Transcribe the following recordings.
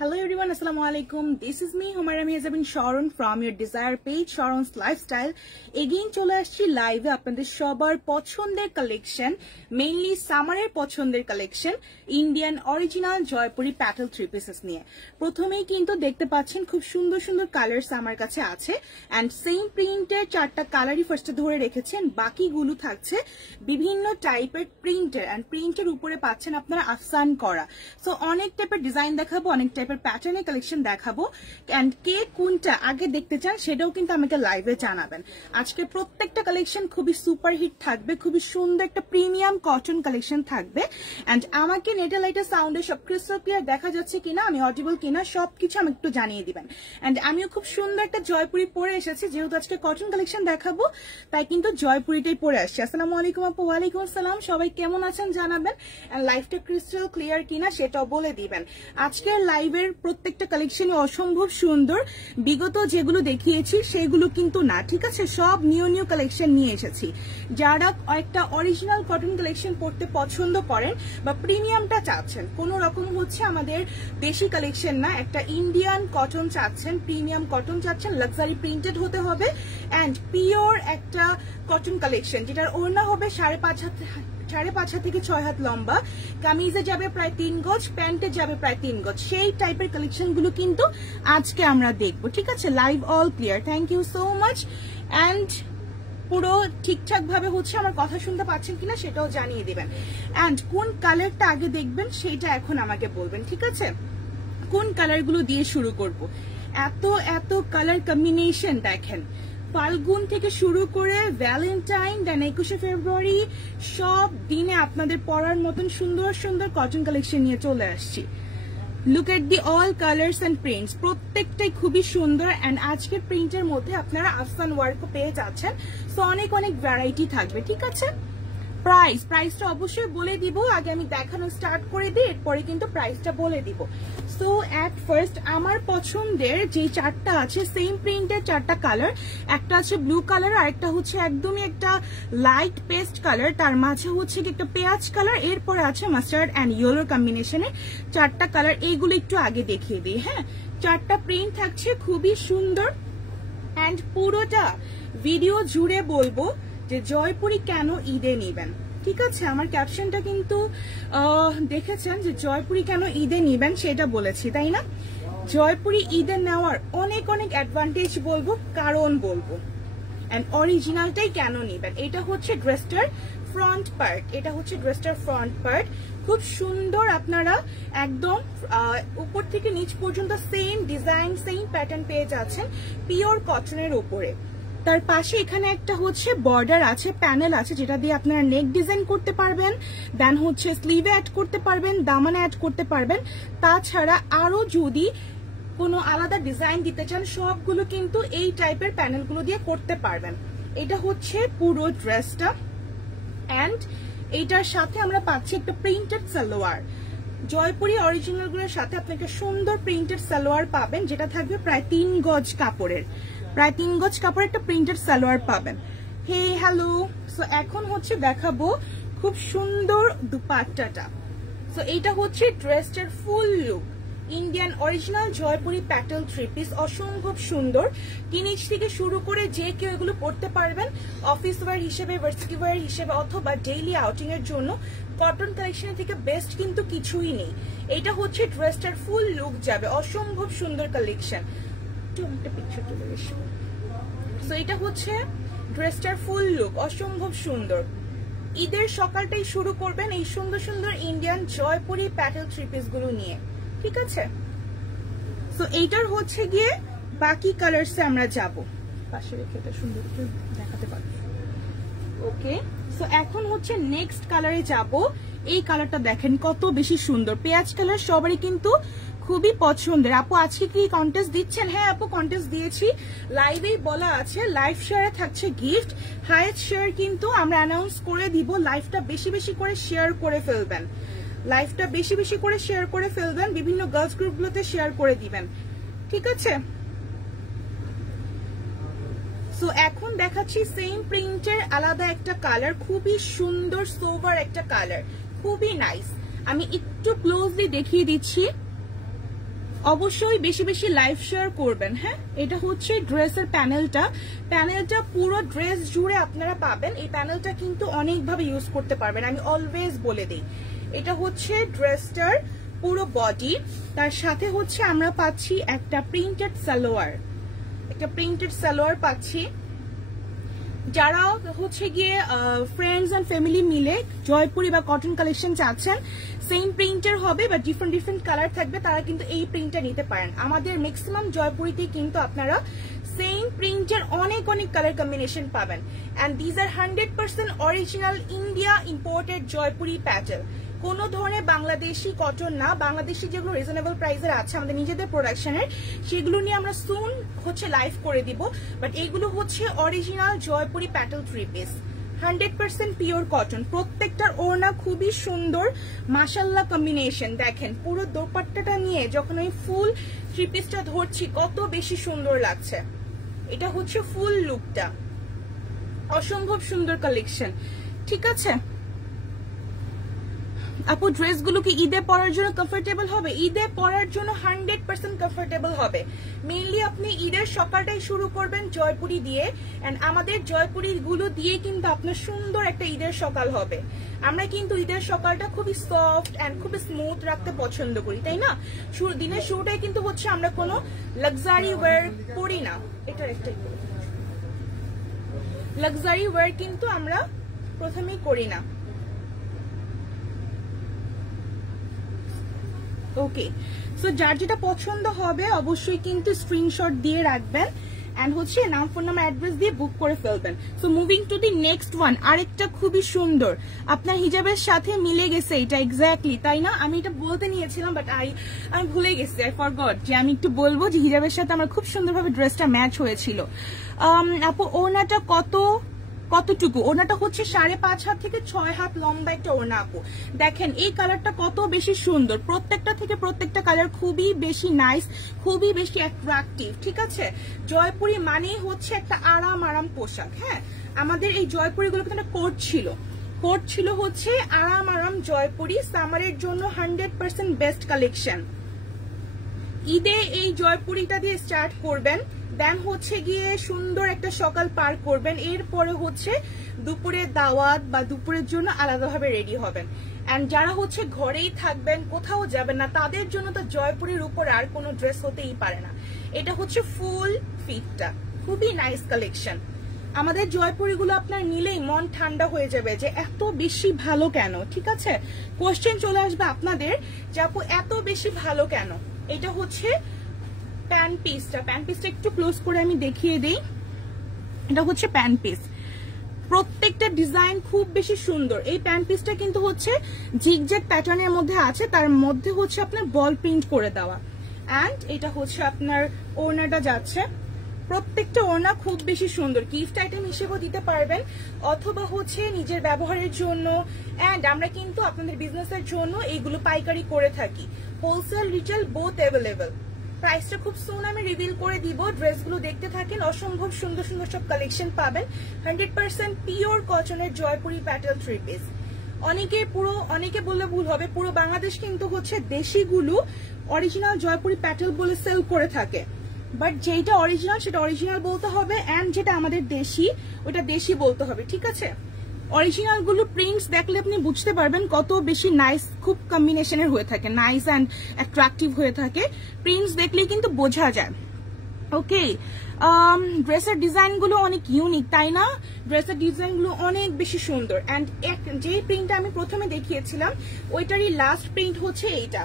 Hello everyone, assalamu alaikum. This is me, Humaira Mehzabin Sharon from your desire page, Sharon's Lifestyle. Again চলে আসছি লাইভে আপনাদের সবার পছন্দের কালেকশন, মেইনলি সামারের পছন্দের collection, Indian original Jaipuri Patel three pieces নিয়ে। প্রথমেই কিন্তু দেখতে পাচ্ছেন খুব সুন্দর সুন্দর কালারস আমার কাছে আছে এন্ড সেম প্রিন্টের চারটা কালারই ফার্স্টে ধরে রেখেছেন, বাকিগুলো থাকছে বিভিন্ন টাইপের প্রিন্টের এন্ড প্রিন্টের উপরে পাচ্ছেন আপনারা আফসান করা। সো অনেক টাইপের ডিজাইন দেখাবো, অনেক টাইপের প্যাটার্নের কালেকশন দেখাবো এন্ড কে কোনটা আগে দেখতে চান সেটাও কিন্তু আমাকে লাইভে জানাবেন। আজকে প্রত্যেকটা কালেকশন খুবই সুপার হিট থাকবে, খুবই সুন্দর একটা প্রিমিয়াম কটন কালেকশন থাকবে এন্ড আমাকে নেটা লাইটের সাউন্ডে সব ক্রিস্টাল ক্লিয়ার দেখা যাচ্ছে কিনা, আমি অডিবল কিনা সবকিছু আমাকে একটু জানিয়ে দিবেন। এন্ড আমিও খুব সুন্দর একটা জয়পুরি পরে এসেছি, যেহেতু আজকে কটন কালেকশন দেখাবো তাই কিন্তু জয়পুরিটাই পরে আসছি। আসসালামু আলাইকুম আপু। ওয়ালাইকুম আসসালাম। সবাই কেমন আছেন জানাবেন এন্ড লাইভটা ক্রিস্টাল ক্লিয়ার কিনা সেটাও বলে দিবেন। আজকের লাইভের প্রত্যেকটা কালেকশনই অসম্ভব সুন্দর, বিগত যেগুলো দেখিয়েছি সেগুলো কিন্তু না, ঠিক আছে? সব নিউ নিউ কালেকশন নিয়ে এসেছি। যারা একটা অরিজিনাল কটন কালেকশন পড়তে পছন্দ করেন বা প্রিমিয়ামটা চাচ্ছেন, কোনো রকম হচ্ছে আমাদের দেশি কালেকশন না, একটা ইন্ডিয়ান কটন চাচ্ছেন, প্রিমিয়াম কটন চাচ্ছেন, লাক্সারি প্রিন্টেড হতে হবে এন্ড পিওর একটা কটন কালেকশন যেটার ওড়না হবে 5.5 থেকে 6 হাত লম্বা, কামিজে যাবে প্রায় 3 গজ, প্যান্টে যাবে প্রায় 3 গজ, সেই টাইপের কালেকশন গুলো কিন্তু আজকে আমরা দেখবো, ঠিক আছে? Live all clear, thank you so much. And পুরো ঠিকঠাক ভাবে হচ্ছে আমার কথা শুনতে পাচ্ছেন কিনা সেটাও জানিয়ে দিবেন এন্ড কোন কালারটা আগে দেখবেন সেটা এখন আমাকে বলবেন, ঠিক আছে? কোন কালার গুলো দিয়ে শুরু করব? এত এত কালার কম্বিনেশন দেখেন, ফাল্গুন থেকে শুরু করে ভ্যালেন্টাইন দেন 21শে ফেব্রুয়ারি সব দিনে আপনাদের পরার মতন সুন্দর সুন্দর কটন কালেকশন নিয়ে চলে আসছি। Look at the all colours and prints, প্রত্যেকটাই খুবই সুন্দর এন্ড আজকের প্রিন্টের মধ্যে আপনারা আফসান ওয়ার্কও পেয়ে যাচ্ছেন। সো অনেক অনেক ভ্যারাইটি থাকবে, ঠিক আছে? প্রাইসটা অবশ্যই বলে দিব, আগে আমি দেখানো স্টার্ট করে দিই, এরপরে কিন্তু প্রাইসটা বলে দিব। সো এট ফার্স্ট আমার পছন্দের যে চারটা আছে সেম প্রিন্টের চারটা কালার, একটা আছে ব্লু কালার, আর একটা হচ্ছে একদমই একটা লাইট পেস্ট কালার, তার মাঝে হচ্ছে একটা পেঁয়াজ কালার, এরপরে আছে মাস্টার্ড অ্যান্ড ইয়েলোর কম্বিনেশনে চারটা কালার। এইগুলো একটু আগে দেখিয়ে দিই। হ্যাঁ, চারটা প্রিন্ট থাকছে খুবই সুন্দর অ্যান্ড পুরোটা ভিডিও জুড়ে বলবো যে জয়পুরি কেন ঈদে নিবেন, ঠিক আছে? আমার ক্যাপশনটা কিন্তু দেখেছেন যে জয়পুরি কেন ঈদে নিবেন সেটা বলেছি, তাই না? জয়পুরি ঈদে নেওয়ার অনেক অনেক অ্যাডভান্টেজ বলবো, কারণ বলবো এন্ড অরিজিনালটাই কেন নিবেন। এটা হচ্ছে ড্রেসটার ফ্রন্ট পার্ট, এটা হচ্ছে ড্রেসটার ফ্রন্ট পার্ট, খুব সুন্দর। আপনারা একদম উপর থেকে নিচ পর্যন্ত সেম ডিজাইন সেম প্যাটার্ন পেয়ে যাচ্ছেন পিওর কটনের উপরে। তার পাশে এখানে একটা হচ্ছে বর্ডার আছে, প্যানেল আছে, যেটা দিয়ে আপনারা নেক ডিজাইন করতে পারবেন, দেন হচ্ছে স্লিভে অ্যাড করতে পারবেন, দামানে অ্যাড করতে পারবেন। তাছাড়া আরো যদি কোনো আলাদা ডিজাইন দিতে চান সবগুলো কিন্তু এই টাইপের প্যানেলগুলো দিয়ে করতে পারবেন। এটা হচ্ছে পুরো ড্রেসটা এন্ড এইটার সাথে আমরা পাচ্ছি একটা প্রিন্টেড সালোয়ার। জয়পুরি অরিজিনালগুলোর সাথে আপনি একটা সুন্দর প্রিন্টেড সালোয়ার পাবেন, যেটা থাকবে প্রায় 3 গজ কাপড়ের, প্রায় 3 গজ কাপড়ের একটা প্রিন্টেড সালোয়ার পাবেন। হে হ্যালো। সো এখন হচ্ছে দেখাবো খুব সুন্দর দুপাট্টাটা। সো এইটা হচ্ছে ড্রেসটার ফুল look, Indian original Jaipuri Patel three piece, অসম্ভব সুন্দর। টিনেজ থেকে শুরু করে যে কেউ এগুলো পড়তে পারবেন, অফিস ওয়্যার হিসেবে, ভার্সিটি ওয়্যার হিসেবে অথবা ডেইলি আউটিং এর জন্য কটন কালেকশন থেকে বেস্ট কিন্তু কিছুই নেই। এটা হচ্ছে ড্রেসটার ফুল লুক যাবে, অসম্ভব সুন্দর কালেকশন। একটা পিকচার তুলে এসো। সো এটা হচ্ছে ড্রেসটার ফুল লুক, অসম্ভব সুন্দর। ঈদের সকালটাই শুরু করবেন এই সুন্দর সুন্দর Indian Jaipuri Patel three piece গুলো নিয়ে, ঠিক আছে? সো এইটার হচ্ছে গিয়ে বাকি কালারসে আমরা যাব, পাশে রেখে এটা সুন্দর করে দেখাতে পারবো। ওকে, সো এখন হচ্ছে নেক্সট কালারে যাব। এই কালারটা দেখেন কত বেশি সুন্দর, পেঁয়াজ কালার, সবারই কিন্তু খুবই পছন্দের। আপু আজকে কি কন্টেস্ট দিচ্ছেন? হ্যাঁ আপু, কন্টেস্ট দিয়েছি, লাইভেই বলা আছে। লাইভ শেয়ারে থাকছে গিফট, হাইয়েস্ট শেয়ার কিন্তু আমরা অ্যানাউন্স করে দিব। লাইভটা বেশি বেশি করে শেয়ার করে ফেলবেন, লাইভটা বেশি বেশি করে শেয়ার করে ফেলবেন, বিভিন্ন গার্লস গ্রুপগুলোতে শেয়ার করে দিবেন, ঠিক আছে? সো এখন দেখাচ্ছি সেম প্রিন্টের আলাদা একটা কালার, খুবই সুন্দর সোভার একটা কালার, খুবই নাইস। আমি একটু ক্লোজলি দেখিয়ে দিচ্ছি। অবশ্যই বেশি বেশি লাইভ শেয়ার করবেন। হ্যাঁ, এটা হচ্ছে ড্রেসের প্যানেলটা পুরো ড্রেস জুড়ে আপনারা পাবেন। এই প্যানেলটা কিন্তু অনেকভাবে ইউজ করতে পারবেন, আমি অলওয়েজ বলে দিই। এটা হচ্ছে ড্রেসটার পুরো বডি, তার সাথে হচ্ছে আমরা পাচ্ছি একটা প্রিন্টেড সালোয়ার পাচ্ছি। যারা হচ্ছে গিয়ে ফ্রেন্ডস এন্ড ফ্যামিলি মিলে জয়পুরি বা কটন কালেকশন চাচ্ছেন, সেম প্রিন্টের হবে বা ডিফারেন্ট কালার থাকবে, তারা কিন্তু এই প্রিন্টটা নিতে পারেন। আমাদের ম্যাক্সিমাম জয়পুরিতে কিন্তু আপনারা সেম প্রিন্টের অনেক কালার কম্বিনেশন পাবেন। And these are 100% original India imported Jaipuri pattern. কোনো ধরনের বাংলাদেশি কটন না, বাংলাদেশি যেগুলো রিজনেবল প্রাইসের আছে আমাদের নিজেদের প্রোডাকশনের, সেগুলো নিয়ে আমরা সুন হচ্ছে লাইভ করে দিব। বাট এইগুলো হচ্ছে অরিজিনাল জয়পুরি প্যাটেল 3 পিস, 100% পিওর কটন। প্রত্যেকটার ওড়না খুবই সুন্দর, মাশাআল্লাহ কম্বিনেশন। দেখেন পুরো দোপাট্টাটা নিয়ে যখন আমি ফুল 3 পিসটা ধরছি কত বেশি সুন্দর লাগছে। এটা হচ্ছে ফুল লুকটা, অসম্ভব সুন্দর কালেকশন। ঠিক আছে আপু, ড্রেসগুলো কি ঈদে পরার জন্য কমফোর্টেবল হবে? ঈদে পরার জন্য 100% কমফোর্টেবল হবে। মেইনলি আপনি ঈদের সকালটাই শুরু করবেন জয়পুরি দিয়ে, এন্ড আমাদের জয়পুরি গুলো দিয়ে কিন্তু আপনার সুন্দর একটা ঈদের সকাল হবে। আমরা কিন্তু ঈদের সকালটা খুবই সফট এন্ড খুবই স্মুথ রাখতে পছন্দ করি, তাই না? দিনের শুরুটাই কিন্তু হচ্ছে আমরা কোনো লাক্সারি ওয়্যার করি না, এটার একটাই লাক্সারি ওয়্যার কিন্তু আমরা প্রথমেই করি না। ওকে, সো যার যেটা পছন্দ হবে অবশ্যই কিন্তু স্ক্রিনশট দিয়ে রাখবেন এন্ড হচ্ছে নাম, ফোন নাম্বার, অ্যাড্রেস দিয়ে বুক করে ফেলবেন। So moving to the next one, আরেকটা খুবই সুন্দর, আপনার হিজাবের সাথে মিলে গেছে এটা এক্স্যাক্টলি, তাই না? আমি এটা বলতে নিয়েছিলাম বাট আমি ভুলে গেছি, আই ফরগট যে আমি একটু বলবো যে হিজাবের সাথে আমার খুব সুন্দরভাবে ড্রেসটা ম্যাচ হয়েছিল। আপু ওড়নাটা কতটুকু? ওড়নাটা হচ্ছে 5.5 হাত থেকে 6 হাত লম্বা একটা ওড়না আপু। দেখেন এই কালারটা কত বেশি সুন্দর, প্রত্যেকটা কালার খুবই বেশি নাইস, খুবই বেশি অ্যাট্রাকটিভ। ঠিক আছে, জয়পুরি মানেই হচ্ছে একটা আরাম পোশাক। হ্যাঁ, আমাদের এই জয়পুরিগুলো কিন্তু একটা কোট ছিল হচ্ছে আরাম জয়পুরি। সামারের জন্য 100% বেস্ট কালেকশন। ঈদে এই জয়পুরিটা দিয়ে স্টার্ট করবেন, দেন হচ্ছে গিয়ে সুন্দর একটা সকাল পার করবেন, এরপরে হচ্ছে দুপুরের দাওয়াত বা দুপুরের জন্য আলাদাভাবে রেডি হবেন। এন্ড যারা হচ্ছে ঘরেই থাকবেন, কোথাও যাবেন না, তাদের জন্য তো জয়পুরির উপর আর কোনো ড্রেস হতেই পারে না। এটা হচ্ছে ফুল ফিটটা, খুবই নাইস কালেকশন। আমাদের জয়পুরিগুলো আপনার নিলেই মন ঠান্ডা হয়ে যাবে যে এত বেশি ভালো কেন। ঠিক আছে, কোশ্চেন চলে আসবে আপনাদের যে আপু এত বেশি ভালো কেন। এটা হচ্ছে প্যান্ট পিসটা একটু ক্লোজ করে আমি দেখিয়ে দিই। এটা হচ্ছে প্যান্ট পিস, প্রত্যেকটা ডিজাইন খুব বেশি সুন্দর। এই প্যান্ট পিসটা কিন্তু হচ্ছে জিগজ্যাগ প্যাটার্নের মধ্যে আছে, তার মধ্যে হচ্ছে আপনার বল প্রিন্ট করে দেওয়া। এন্ড এটা হচ্ছে আপনার ওড়নাটা যাচ্ছে, প্রত্যেকটা ওড়না খুব বেশি সুন্দর, গিফট আইটেম হিসেবেও দিতে পারবেন অথবা হচ্ছে নিজের ব্যবহারের জন্য। এন্ড আমরা কিন্তু আপনাদের বিজনেসের জন্য এইগুলো পাইকারি করে থাকি, হোলসেল রিটেল বোথ অ্যাভেলেবল। প্রাইসটা খুব সুন আমি রিভিল করে দিব, ড্রেসগুলো দেখতে থাকেন, অসম্ভব সুন্দর সব কালেকশন পাবেন। 100% পিওর কটনের জয়পুরি প্যাটেল 3 পিস। অনেকে বললে ভুল হবে, পুরো বাংলাদেশ কিন্তু হচ্ছে দেশিগুলো অরিজিনাল জয়পুরি প্যাটেল বলে সেল করে থাকে, বাট যেটা অরিজিনাল সেটা অরিজিনাল বলতে হবে, এন্ড যেটা আমাদের দেশি ওটা দেশি বলতে হবে। ঠিক আছে, অরিজিনাল গুলো প্রিন্টস দেখলে আপনি বুঝতে পারবেন কত বেশি নাইস, খুব কম্বিনেশনের হয়ে থাকে, নাইস অ্যান্ড অ্যাট্রাকটিভ হয়ে থাকে, প্রিন্টস দেখলেই কিন্তু বোঝা যায়। ওকে, ড্রেসের ডিজাইন গুলো অনেক ইউনিক, তাই না? ড্রেসের ডিজাইন গুলো অনেক বেশি সুন্দর। অ্যান্ড যে প্রিন্টটা আমি প্রথমে দেখিয়েছিলাম ওইটারই লাস্ট প্রিন্ট হচ্ছে এইটা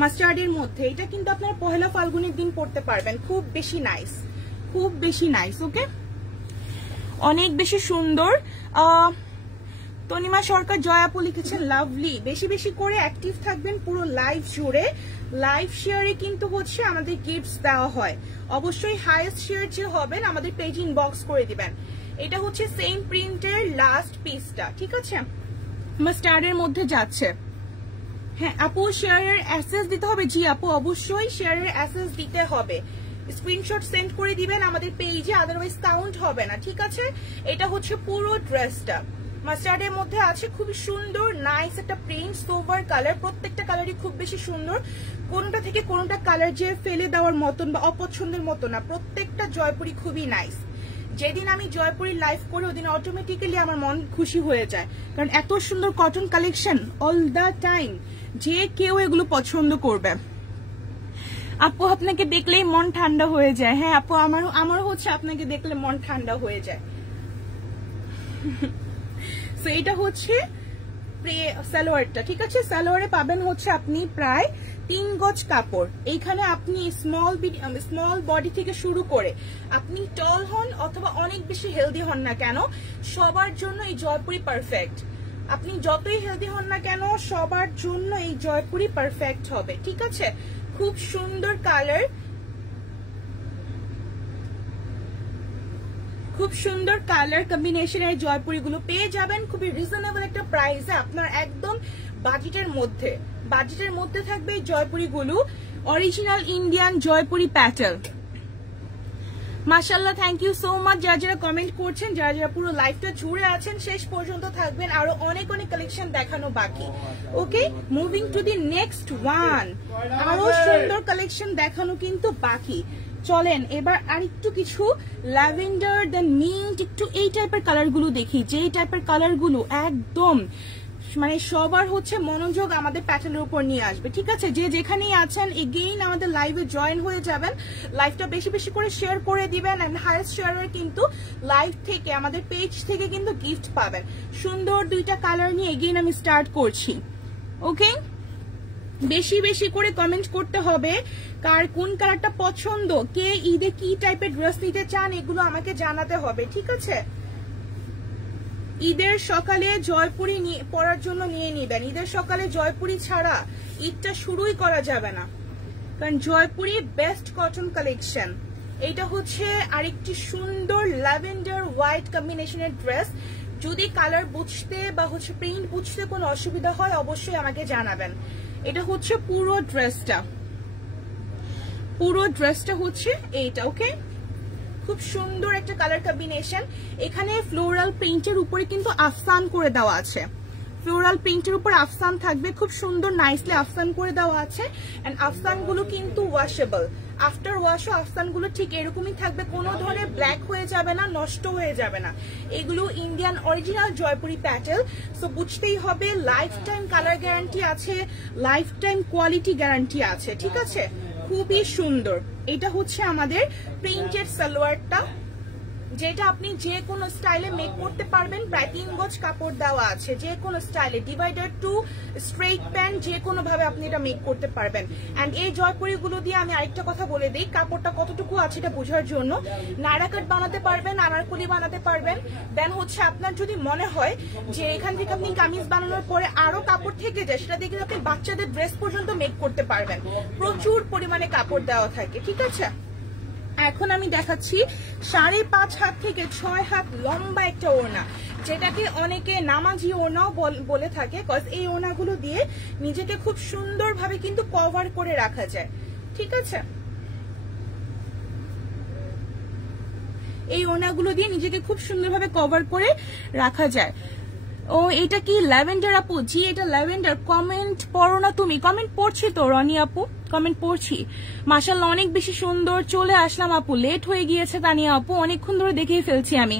মাস্টার্ডের মধ্যে। এটা কিন্তু আপনারা পহেলা ফাল্গুনের দিন পড়তে পারবেন, খুব বেশি নাইস। ওকে, অনেক বেশি সুন্দর। তনিমা সরকার জয়াপু লিখেছেন লাভলি। বেশি করে অ্যাক্টিভ থাকবেন পুরো লাইভ জুড়ে, লাইভ শেয়ারে কিন্তু হচ্ছে আমাদের গিফটস দেওয়া হয়। অবশ্যই হাইয়েস্ট শেয়ার যে হবেন আমাদের পেজ ইনবক্স করে দিবেন। এটা হচ্ছে সেম প্রিন্টের লাস্ট পিসটা। ঠিক আছে, মাস্টার্ডের মধ্যে যাচ্ছে। হ্যাঁ আপু, শেয়ারের অ্যাসেস দিতে হবে? জি আপু, অবশ্যই শেয়ারের অ্যাসেস দিতে হবে, স্ক্রিনশট সেন্ড করে দিবেন আমাদের পেজে, আদারওয়াইজ কাউন্ট হবে না। ঠিক আছে, এটা হচ্ছে পুরো ড্রেসটা মাস্টার্ডের মধ্যে আছে, খুবই সুন্দর নাইস একটা প্রিন্ট, সোভার কালার, প্রত্যেকটা কালারই খুব বেশি সুন্দর, কোনটা থেকে কোনটা কালার যে ফেলে দেওয়ার মতন বা অপছন্দের মতো না, প্রত্যেকটা জয়পুরি খুবই নাইস। যেদিন আমি জয়পুরি লাইভ করি ওদিন অটোমেটিক্যালি আমার মন খুশি হয়ে যায়, কারণ এত সুন্দর cotton collection all the time, যে কেউ এগুলো পছন্দ করবে। আপু আপনাকে দেখলেই মন ঠান্ডা হয়ে যায়। হ্যাঁ আপু, আমার হচ্ছে আপনাকে দেখলে মন ঠান্ডা হয়ে যায়। সো এটা হচ্ছে সালোয়ারটা, ঠিক আছে। সালোয়ারে পাবেন হচ্ছে আপনি প্রায় 3 গজ কাপড়। এইখানে আপনি স্মল বডি থেকে শুরু করে আপনি টল হন অথবা অনেক বেশি হেলদি হন না কেন, সবার জন্য এই জয়পুরি পারফেক্ট। আপনি যতই হেলদি হন না কেন, সবার জন্য এই জয়পুরি পারফেক্ট হবে, ঠিক আছে। খুব সুন্দর কালার, খুব সুন্দর কালার কম্বিনেশনের জয়পুরি গুলো পেয়ে যাবেন খুবই রিজনেবল একটা প্রাইসে, আপনার একদম বাজেটের মধ্যে থাকবে এই জয়পুরি গুলো। Original Indian Jaipuri pattern. মাশাআল্লাহ, থ্যাংক ইউ সো মাচ যারা যারা কমেন্ট করছেন, যারা যারা পুরো লাইভটা জুড়ে আছেন, শেষ পর্যন্ত থাকবেন, আরো অনেক অনেক কালেকশন দেখানো বাকি। Okay, moving to the next one, আরো সুন্দর কালেকশন দেখানো কিন্তু বাকি। চলেন এবার আরেকটু কিছু ল্যাভেন্ডার দেন মিন্ট, একটু এই টাইপের কালার গুলো দেখি, যে টাইপের কালার গুলো একদম মানে সবার হচ্ছে মনোযোগ আমাদের প্যাটার্নের উপর নিয়ে আসবে, ঠিক আছে। যে যেখানেই আছেন এগেইন আমাদের লাইভে জয়েন হয়ে যাবেন, লাইভটা বেশি বেশি করে শেয়ার করে দিবেন, এন্ড হাইয়েস্ট শেয়ারের কিন্তু লাইভ থেকে আমাদের পেজ থেকে কিন্তু গিফট পাবেন। সুন্দর দুইটা কালার নিয়ে এগেইন আমি স্টার্ট করছি। ওকে, বেশি বেশি করে কমেন্ট করতে হবে কার কোন কালারটা পছন্দ, কে ঈদে কি টাইপের ড্রেস নিতে চান, এগুলো আমাকে জানাতে হবে, ঠিক আছে। ঈদের সকালে জয়পুরি পরার জন্য নিয়ে নিবেন, ঈদের সকালে জয়পুরি ছাড়া ঈদটা শুরুই করা যাবে না, কারণ জয়পুরি বেস্ট কটন কালেকশন। এটা হচ্ছে আরেকটি সুন্দর ল্যাভেন্ডার হোয়াইট কম্বিনেশনের ড্রেস। যদি কালার বুঝতে বা হচ্ছে প্রিন্ট বুঝতে কোনো অসুবিধা হয় অবশ্যই আমাকে জানাবেন। এটা হচ্ছে পুরো ড্রেসটা হচ্ছে এইটা। ওকে, খুব সুন্দর একটা কালার কম্বিনেশন। এখানে ফ্লোরাল প্রিন্টের উপরে কিন্তু আফসান করে দেওয়া আছে, ফ্লোরাল প্রিন্টের উপর আফসান থাকবে, খুব সুন্দর নাইসলি আফসান করে দেওয়া আছে। এন্ড আফসান গুলো কিন্তু ওয়াশেবল, আফটার ওয়াশও আফসান গুলো ঠিক এরকমই থাকবে, কোনো ধরনের ব্ল্যাক হয়ে যাবে না, নষ্ট হয়ে যাবে না। এগুলো Indian original Jaipuri Patel, so বুঝতেই হবে লাইফ টাইম কালার গ্যারান্টি আছে, লাইফ টাইম কোয়ালিটি গ্যারান্টি আছে, ঠিক আছে। খুবই সুন্দর। এটা হচ্ছে আমাদের প্রিন্টেড সালোয়ারটা, যেটা আপনি যে কোনো স্টাইলে মেক করতে পারবেন। প্রায় 3 গজ কাপড় দেওয়া আছে, যে কোনো স্টাইলে ডিভাইডার টু স্ট্রেট প্যান্ট যে কোনো ভাবে আপনি এটা মেক করতে পারবেন। এন্ড এই জয়পুরি গুলো দিয়ে আমি আরেকটা কথা বলে দিই, কাপড়টা কতটুকু আছে এটা বোঝার জন্য নায়রা কাট বানাতে পারবেন, আনারকলি বানাতে পারবেন। দেন হচ্ছে আপনার যদি মনে হয় যে এখান থেকে আপনি কামিজ বানানোর পরে আরো কাপড় থেকে যায়, সেটা দিয়ে আপনি বাচ্চাদের ড্রেস পর্যন্ত মেক করতে পারবেন। প্রচুর পরিমাণে কাপড় দেওয়া থাকে, ঠিক আছে। এখন আমি দেখাচ্ছি 5.5 হাত থেকে 6 হাত লম্বা একটা ওড়না, যেটাকে অনেকে নামাজি ওড়নাও বলে থাকে, কজ এই ওড়নাগুলো দিয়ে নিজেকে খুব সুন্দরভাবে কিন্তু কভার করে রাখা যায়, ঠিক আছে। এই ওড়নাগুলো দিয়ে নিজেকে খুব সুন্দরভাবে কভার করে রাখা যায়। ও এটা কি ল্যাভেন্ডার আপু? জি এটা ল্যাভেন্ডার। কমেন্ট পড়ো না তুমি? কমেন্ট পড়ছি তো রনি আপু, কমেন্ট পড়ছি। মাশাআল্লাহ অনেক বেশি সুন্দর। চলে আসলাম আপু, লেট হয়ে গিয়েছে তানিয়া আপু, অনেকক্ষণ ধরে দেখেই ফেলছি আমি।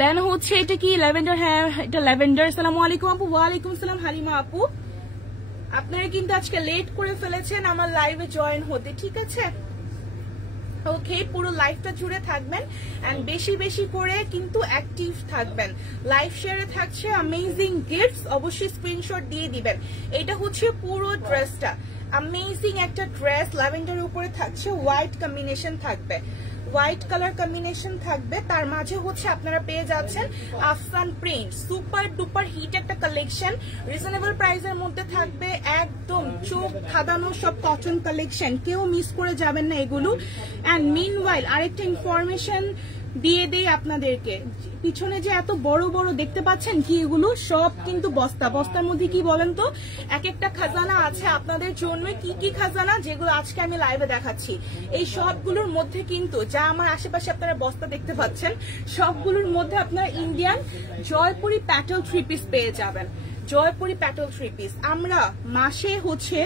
দেন হচ্ছে এটা কি ল্যাভেন্ডার? হ্যাঁ এটা ল্যাভেন্ডার। আসসালামু আলাইকুম আপু। ওয়ালাইকুম আসসালাম হালিমা আপু, আপনারা কিন্তু আজকে লেট করে ফেলেছেন আমার লাইভে জয়েন হতে, ঠিক আছে। ওকে, পুরো লাইভটা জুড়ে থাকবেন এন্ড বেশি বেশি করে কিন্তু অ্যাক্টিভ থাকবেন। লাইভ শেয়ারে থাকছে অ্যামেজিং গিফটস, অবশ্যই স্ক্রিনশট দিয়ে দিবেন। এটা হচ্ছে পুরো ড্রেসটা, অ্যামেজিং একটা ড্রেস, ল্যাভেন্ডারের উপরে থাকছে হোয়াইট কম্বিনেশন থাকবে, হোয়াইট কালার কম্বিনেশন থাকবে, তার মাঝে হচ্ছে আপনারা পেয়ে যাচ্ছেন আফসান প্রিন্ট। সুপার ডুপার হিট একটা কালেকশন, রিজনেবল প্রাইসের মধ্যে থাকবে, একদম চোখ ধাঁধানো সব কটন কালেকশন, কেউ মিস করে যাবেন না এগুলো। এন্ড মিনওয়াইল আরেকটা ইনফরমেশন দিয়ে দেই আপনাদেরকে, পিছনে যে এত বড় বড় দেখতে পাচ্ছেন কি, এগুলো সব কিন্তু বস্তা। বস্তার মধ্যে কি বলেন তো, এক একটা খাজানা আছে আপনাদের জন্য। কি কি খাজানা? যেগুলো আজকে আমি লাইভে দেখাচ্ছি, এই সবগুলোর মধ্যে কিন্তু যা আমার আশেপাশে আপনারা বস্তা দেখতে পাচ্ছেন, সবগুলোর মধ্যে আপনারা ইন্ডিয়ান জয়পুরি প্যাটেল 3 পিস পেয়ে যাবেন। জয়পুরি প্যাটেল 3 পিস। আমরা মাসে হচ্ছে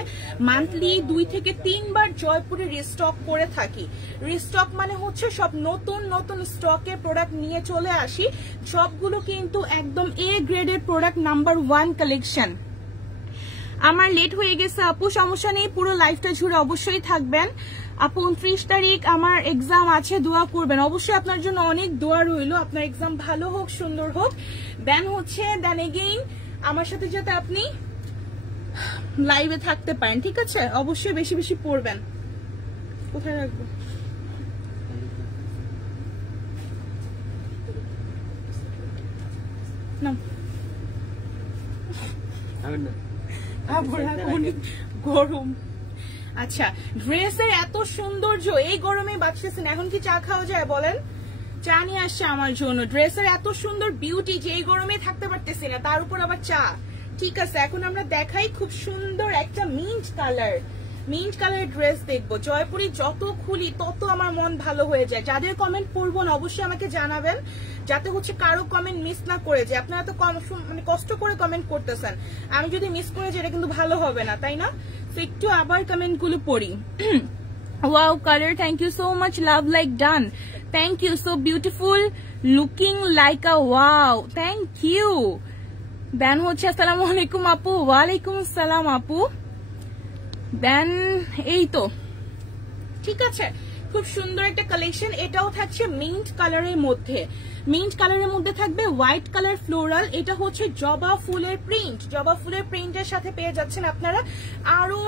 মান্থলি 2 থেকে 3 বার জয়পুরি রিস্টক করে থাকি। রিস্টক মানে হচ্ছে সব নতুন নতুন স্টকে প্রোডাক্ট নিয়ে চলে আসি, সবগুলো কিন্তু একদম এ গ্রেডের প্রোডাক্ট, নাম্বার 1 কালেকশন। আমার লেট হয়ে গেছে আপু, সমস্যা নেই, পুরো লাইফটা জুড়ে অবশ্যই থাকবেন আপু। 29 তারিখ আমার এক্সাম আছে, দোয়া করবেন অবশ্যই, আপনার জন্য অনেক দোয়া রইল, আপনার এক্সাম ভালো হোক, সুন্দর হোক। দেন এগেইন আমার সাথে যাতে আপনি লাইভে থাকতে পারেন, ঠিক আছে? অবশ্যই বেশি বেশি পড়বেন। কোথায় রাখবো? না গরম। আচ্ছা, ড্রেসের এত সৌন্দর্য এই গরমে বাঁচতেছেন, এখন কি চা খাওয়া যায় বলেন? চা নিয়ে আসছে আমার জন্য। ড্রেসের এত সুন্দর বিউটি যে এই গরমে থাকতে পারতেছি না, তার উপর আবার চা। ঠিক আছে, এখন আমরা দেখাই খুব সুন্দর একটা মিন্ট কালারের ড্রেস দেখবো। জয়পুরি যত খুলি তত আমার মন ভালো হয়ে যায়। যাদের কমেন্ট পড়বো না অবশ্যই আমাকে জানাবেন, যাতে হচ্ছে কারো কমেন্ট মিস না করে যায়। আপনারা তো মানে কষ্ট করে কমেন্ট করতেছেন, আমি যদি মিস করে যাই এটা কিন্তু ভালো হবে না, তাই না? তো একটু আবার কমেন্ট গুলো পড়ি। Wow color, thank you so much, love like done, thank you, so beautiful, looking like a wow, thank you. দেন হচ্ছে আসসালামু আলাইকুম আপু। ওয়ালাইকুম আসসালাম আপু। দেন এই তো ঠিক আছে, খুব সুন্দর একটা কালেকশন। এটাও থাকছে মিন্ট কালারের মধ্যে, থাকবে হোয়াইট কালার ফ্লোরাল। এটা হচ্ছে জবা ফুলের প্রিন্টের সাথে পেয়ে যাচ্ছেন আপনারা আরো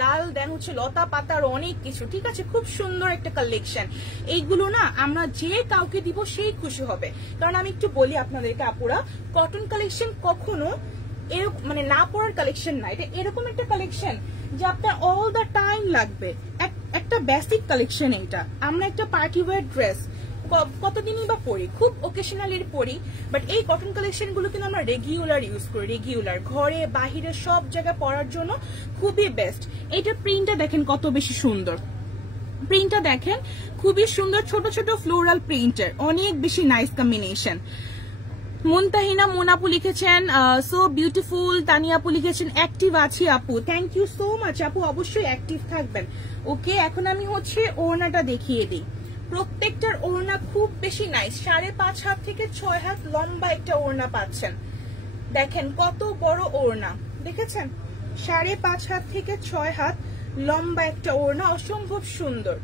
ডাল দেন হচ্ছে লতা পাতার অনেক কিছু, ঠিক আছে? খুব সুন্দর একটা কালেকশন। এইগুলো না আমরা যে কাউকে দিব সেই খুশি হবে, কারণ আমি একটু বলি আপনাদেরকে আপুরা, কটন কালেকশন কখনো মানে না পড়ার কালেকশন না, এটা এরকম একটা কালেকশন যে আপনার অল দ্য টাইম লাগবে। একটা বেসিক কালেকশন এটা। আমরা একটা পার্টি ওয়্যার ড্রেস কতদিনই বা পরি, খুব ওকেশনালি পরি, বাট এই কটন কালেকশন গুলো কিন্তু আমরা রেগুলার ইউজ করি, রেগুলার ঘরে বাহিরে সব জায়গায় পরার জন্য খুবই বেস্ট। এইটার প্রিন্টটা দেখেন কত বেশি সুন্দর, প্রিন্টটা দেখেন খুবই সুন্দর, ছোট ছোট ফ্লোরাল প্রিন্টের, অনেক বেশি নাইস কম্বিনেশন। মুনতাহিনা মোনাপু লিখেছেন সো বিউটিফুল, তানিয়াপু লিখেছেন অ্যাক্টিভ আছি আপু, থ্যাংক ইউ সো মাচ আপু, অবশ্যই অ্যাক্টিভ থাকবেন। ওকে, এখন আমি হচ্ছে ওড়নাটা দেখিয়ে দিই। প্রত্যেকটার ওড়না খুব বেশি নাইস, 5.5 হাত থেকে 6 হাত লম্বা একটা ওড়না পাচ্ছেন। দেখেন কত বড় ওড়না, দেখেছেন? 5.5 হাত থেকে 6 হাত লম্বা একটা ওড়না, অসম্ভব সুন্দর,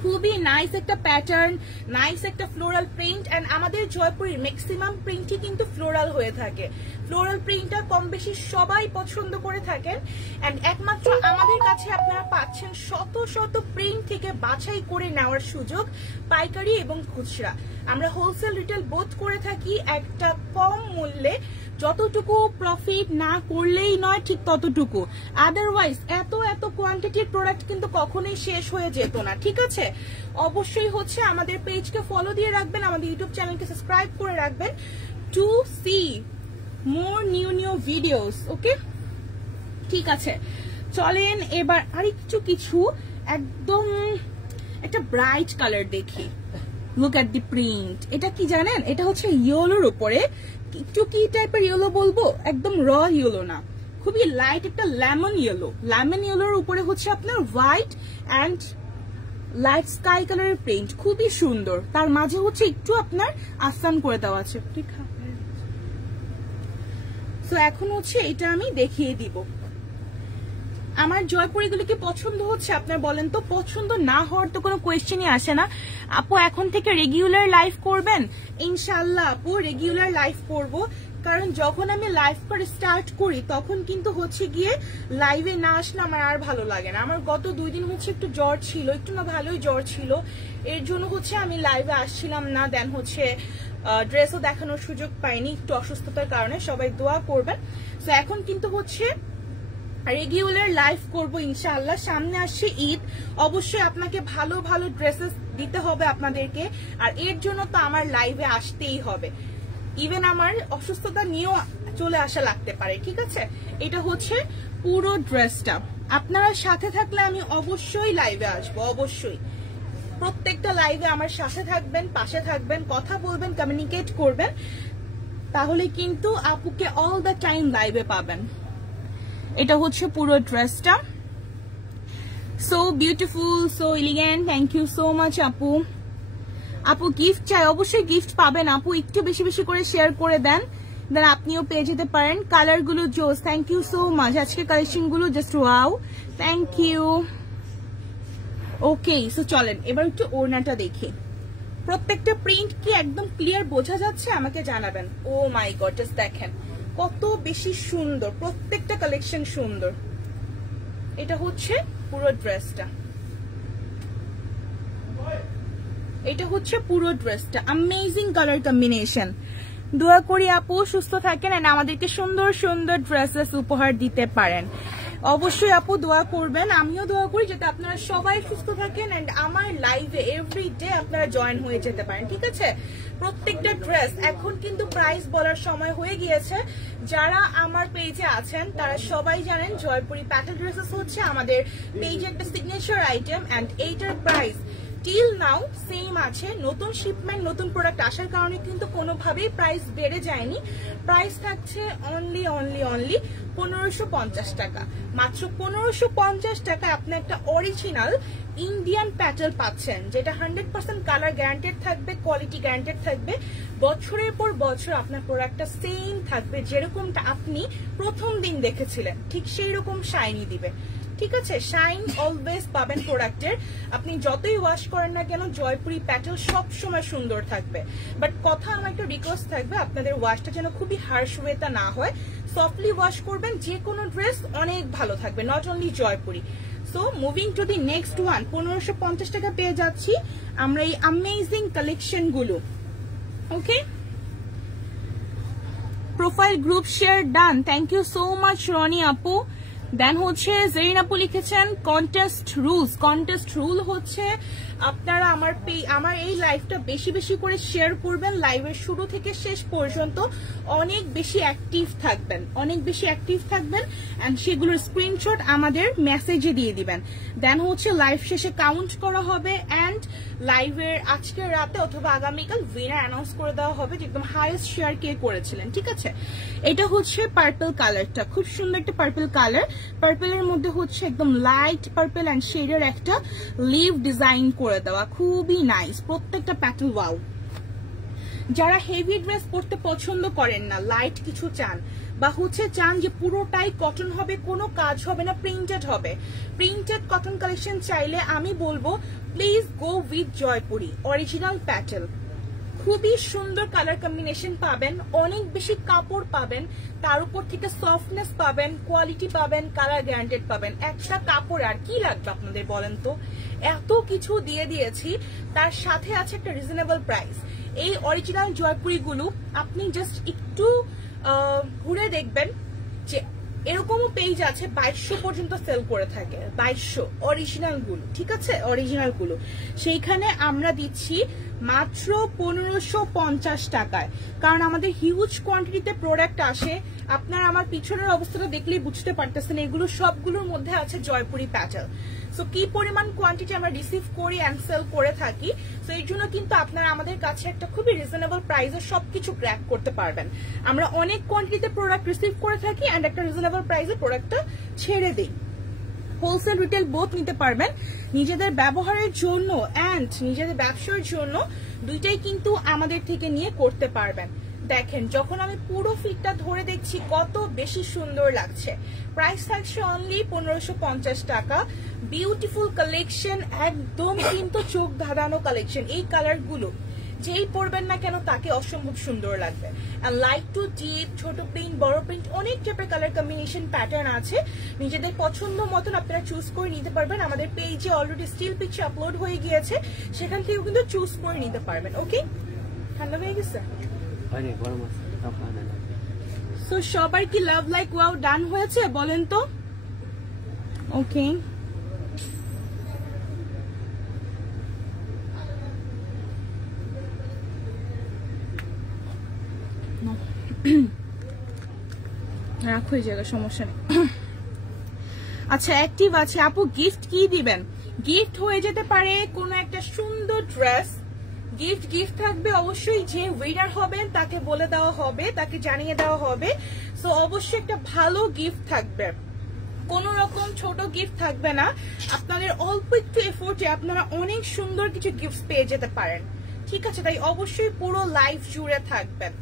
খুবই নাইস একটা প্যাটার্ন, নাইস একটা ফ্লোরাল প্রিন্ট। এন্ড আমাদের জয়পুরের ম্যাক্সিমাম প্রিন্টই কিন্তু ফ্লোরাল হয়ে থাকে। ফ্লোরাল প্রিন্টটা কম বেশি সবাই পছন্দ করে থাকেন। এন্ড একমাত্র আমাদের কাছে আপনারা পাচ্ছেন শত শত প্রিন্ট থেকে বাছাই করে নেওয়ার সুযোগ, পাইকারি এবং খুচরা। আমরা হোলসেল রিটেল বোথ করে থাকি একটা কম মূল্যে, যতটুকু প্রফিট না করলেই নয় ঠিক ততটুকু, আদারওয়াইজ এত কোয়ান্টিটির প্রোডাক্ট কিন্তু কখনোই শেষ হয়ে যেত না, ঠিক আছে? অবশ্যই হচ্ছে আমাদের পেজকে ফলো দিয়ে রাখবেন, আমাদের ইউটিউব চ্যানেলকে সাবস্ক্রাইব করে রাখবেন to see more new videos. Okay, ঠিক আছে, চলেন এবার আরেকটু কিছু একদম একটা ব্রাইট কালার দেখি। Look at the print. এটা কি জানেন? এটা হচ্ছে ইয়েলোর উপরে, একটু কি টাইপের ইয়েলো বলবো, একদম র ইয়েলো না, খুবই লাইট একটা লেমন ইয়েলোর উপরে হচ্ছে আপনার হোয়াইট অ্যান্ড লাইট স্কাই কালারের প্রিন্ট, খুবই সুন্দর। তার মাঝে হচ্ছে একটু আপনার আসান করে দেওয়া আছে। তো এখন হচ্ছে এটা আমি দেখিয়ে দিব। আমার জয়পুরিগুলো কি পছন্দ হচ্ছে আপনার বলেন তো? পছন্দ না হওয়ার তো কোনো কোয়েশ্চেনই আসে না। আপু এখন থেকে রেগুলার লাইভ করবেন? ইনশাআল্লাহ আপু রেগুলার লাইভ করব, কারণ যখন আমি লাইভ করে স্টার্ট করি তখন কিন্তু হচ্ছে গিয়ে লাইভে না আসলে আমার আর ভালো লাগে না। আমার গত 2 দিন হচ্ছে একটু জ্বর ছিল, একটু না ভালোই জ্বর ছিল, এর জন্য হচ্ছে আমি লাইভে আসছিলাম না। দেন হচ্ছে ড্রেসও দেখানোর সুযোগ পাইনি একটু অসুস্থতার কারণে, সবাই দোয়া করবেন। তো এখন কিন্তু হচ্ছে রেগুলার লাইভ করব ইনশাআল্লাহ। সামনে আসছে ঈদ, অবশ্যই আপনাকে ভালো ভালো ড্রেসেস দিতে হবে আপনাদেরকে, আর এর জন্য তো আমার লাইভে আসতেই হবে। ইভেন আমার অসুস্থতা নিয়েও চলে আসা লাগতে পারে, ঠিক আছে? এটা হচ্ছে পুরো ড্রেসটা। আপনারা সাথে থাকলে আমি অবশ্যই লাইভে আসবো, অবশ্যই প্রত্যেকটা লাইভে আমার সাথে থাকবেন, পাশে থাকবেন, কথা বলবেন, কমিউনিকেট করবেন। তাহলে কিন্তু আপুকে অল দ্য টাইম লাইভে পাবেন। এটা হচ্ছে পুরো ড্রেসটা, so beautiful, so elegant. Thank you so much আপু। আপু গিফট চাই, অবশ্যই গিফট পাবেন আপু, একটু বেশি বেশি করে শেয়ার করে দেন, দেন আপনিও পেয়ে যেতে পারেন। কালার গুলো জোস, থ্যাংক ইউ সো মাচ। আজকে কালেকশন গুলো just wow, thank you. Okay, so চলেন এবার একটু ওড়নাটা দেখি। প্রত্যেকটা প্রিন্ট কি একদম ক্লিয়ার বোঝা যাচ্ছে আমাকে জানাবেন। ও মাই গড, জাস্ট দেখেন কত বেশি সুন্দর, প্রত্যেকটা কালেকশন সুন্দর। এটা হচ্ছে পুরো ড্রেসটা, এটা হচ্ছে পুরো ড্রেসটা, অ্যামেজিং কালার কম্বিনেশন। দোয়া করি আপু সুস্থ থাকেন এন্ড আমাদেরকে সুন্দর সুন্দর ড্রেসেস উপহার দিতে পারেন। অবশ্যই আপু দোয়া করবেন, আমিও দোয়া করি যাতে আপনারা সবাই সুস্থ থাকেন এন্ড আমার লাইভে এভরিডে আপনারা জয়েন হয়ে যেতে পারেন, ঠিক আছে? প্রত্যেকটা ড্রেস এখন কিন্তু প্রাইস বলার সময় হয়ে গিয়েছে। যারা আমার পেজে আছেন তারা সবাই জানেন জয়পুরি প্যাটেল ড্রেসেস হচ্ছে আমাদের পেজে একটা সিগনেচার আইটেম এন্ড এইটার প্রাইস টিল নাও সেম আছে। নতুন শিপমেন্ট, নতুন প্রোডাক্ট আসার কারণে কিন্তু কোনোভাবেই প্রাইস বেড়ে যায়নি। প্রাইস থাকছে অনলি 1550 টাকা, মাত্র 1550 টাকায় আপনি একটা অরিজিনাল ইন্ডিয়ান প্যাটেল পাচ্ছেন, যেটা 100% কালার গ্যারান্টেড থাকবে, কোয়ালিটি গ্যারান্টেড থাকবে। বছরের পর বছর আপনার প্রোডাক্টটা সেম থাকবে, যেরকমটা আপনি প্রথম দিন দেখেছিলেন ঠিক সেই রকম শাইনি দিবে, ঠিক আছে? শাইন অলওয়েজ পাবেন প্রোডাক্টের, আপনি যতই ওয়াশ করেন না কেন জয়পুরি প্যাটেল সব সময় সুন্দর থাকবে। বাট কথা আমার একটা রিকোয়েস্ট থাকবে, আপনাদের ওয়াশটা যেন খুবই হার্শ ওয়েটা না হয়, সফটলি ওয়াশ করবেন, যে কোনো ড্রেস অনেক ভালো থাকবে, not only Jaipuri. So moving to the next one, 1550 টাকা পেয়ে যাচ্ছি আমরা এই অ্যামেজিং কালেকশন গুলো। Okay, profile group share done, thank you so much Roni আপু। দেন হচ্ছে জেরিন আপু লিখেছেন কন্টেস্ট রুলস। কন্টেস্ট রুল হচ্ছে আপনারা আমার এই লাইভটা বেশি বেশি করে শেয়ার করবেন, লাইভের শুরু থেকে শেষ পর্যন্ত অনেক বেশি অ্যাক্টিভ থাকবেন, অনেক বেশি অ্যাক্টিভ থাকবেন এন্ড সেগুলোর স্ক্রিনশট আমাদের মেসেজে দিয়ে দিবেন। দেন হচ্ছে লাইভ শেষে কাউন্ট করা হবে এন্ড লাইভের আজকের রাতে অথবা আগামীকাল উইনার অ্যানাউন্স করে দেওয়া হবে যে একদম হাইয়েস্ট শেয়ার কে করেছিলেন, ঠিক আছে? এটা হচ্ছে পার্পল কালারটা, খুব সুন্দর একটা পার্পল কালার। পার্পলের মধ্যে হচ্ছে একদম লাইট পার্পল এন্ড শেডের একটা লিভ ডিজাইন করে দেওয়া, খুবই নাইস প্রত্যেকটা প্যাটেল। ওয়াও, যারা হেভি ড্রেস পরতে পছন্দ করেন না, লাইট কিছু চান বা হচ্ছে চান যে পুরোটাই কটন হবে, কোনো কাজ হবে না, প্রিন্টেড হবে, প্রিন্টেড কটন কালেকশন চাইলে আমি বলবো please go with Jaipuri original Patel. খুবই সুন্দর কালার কম্বিনেশন পাবেন, অনেক বেশি কাপড় পাবেন, তার উপর থেকে সফটনেস পাবেন, কোয়ালিটি পাবেন, কালার গ্যারান্টেড পাবেন। একটা কাপড় আর কি লাগবে আপনাদের বলেন তো? এত কিছু দিয়ে দিয়েছি, তার সাথে আছে একটা রিজনেবল প্রাইস। এই অরিজিনাল জয়পুরি গুলো আপনি জাস্ট একটু ঘুরে দেখবেন যে এরকমও পেজ আছে 2200 পর্যন্ত সেল করে থাকে, 2200 অরিজিনাল গুলো, ঠিক আছে? অরিজিনাল গুলো সেইখানে আমরা দিচ্ছি মাত্র 1550 টাকায়, কারণ আমাদের হিউজ কোয়ান্টিটিতে প্রোডাক্ট আসে। আপনারা আমার পিছনের অবস্থাটা দেখলেই বুঝতে পারতেছেন, এগুলো সবগুলোর মধ্যে আছে জয়পুরি প্যাটেল। সো কি পরিমাণ কোয়ান্টিটি আমরা রিসিভ করি এন্ড সেল করে থাকি, সো এর জন্য কিন্তু আপনারা আমাদের কাছে একটা খুবই রিজনেবল প্রাইসে সবকিছু ক্র্যাক করতে পারবেন। আমরা অনেক কোয়ান্টিটিতে প্রোডাক্ট রিসিভ করে থাকি এন্ড একটা রিজনেবল প্রাইসে প্রোডাক্টটা ছেড়ে দিই। হোলসেল রিটেল বোথ নিতে পারবেন, নিজেদের ব্যবহারের জন্য এন্ড নিজেদের ব্যবসার জন্য, দুইটাই কিন্তু আমাদের থেকে নিয়ে করতে পারবেন। দেখেন যখন আমি পুরো ফিটটা ধরে দেখছি কত বেশি সুন্দর লাগছে। প্রাইস থাকছে অনলি 1550 টাকা। বিউটিফুল কালেকশন, একদম কিন্তু চোখ ধাঁধানো কালেকশন। এই কালার গুলো যেই পরবেন না কেন তাকে অসম্ভব সুন্দর লাগবে। আর লাইট টু ডিপ, ছোট প্রিন্ট, বড় প্রিন্ট, অনেক টাইপের কালার কম্বিনেশন প্যাটার্ন আছে, নিজেদের পছন্দ মতন আপনারা চুজ করে নিতে পারবেন। আমাদের পেজে অলরেডি স্টিল পিকচার আপলোড হয়ে গিয়েছে, সেখান থেকেও কিন্তু চুজ করে নিতে পারবেন। ওকে, ঠান্ডা হয়ে গেছে? সো সবার কি লাভ লাইক ওয়াও ডান হয়েছে বলেন তো? ওকে, রাখো এই জায়গা, সমস্যা নেই। আচ্ছা অ্যাক্টিভ আছে আপু, গিফট কি দিবেন? গিফট হয়ে যেতে পারে কোনো একটা সুন্দর ড্রেস, গিফট থাকবে অবশ্যই। যে উইনার হবেন তাকে বলে দেওয়া হবে, তাকে জানিয়ে দেওয়া হবে। সো অবশ্যই একটা ভালো গিফট থাকবে, কোন রকম ছোট গিফট থাকবে না। আপনাদের অল্প একটু এফোর্টে আপনারা অনেক সুন্দর কিছু গিফট পেয়ে যেতে পারেন, ঠিক আছে? তাই অবশ্যই পুরো লাইভ জুড়ে থাকবেন।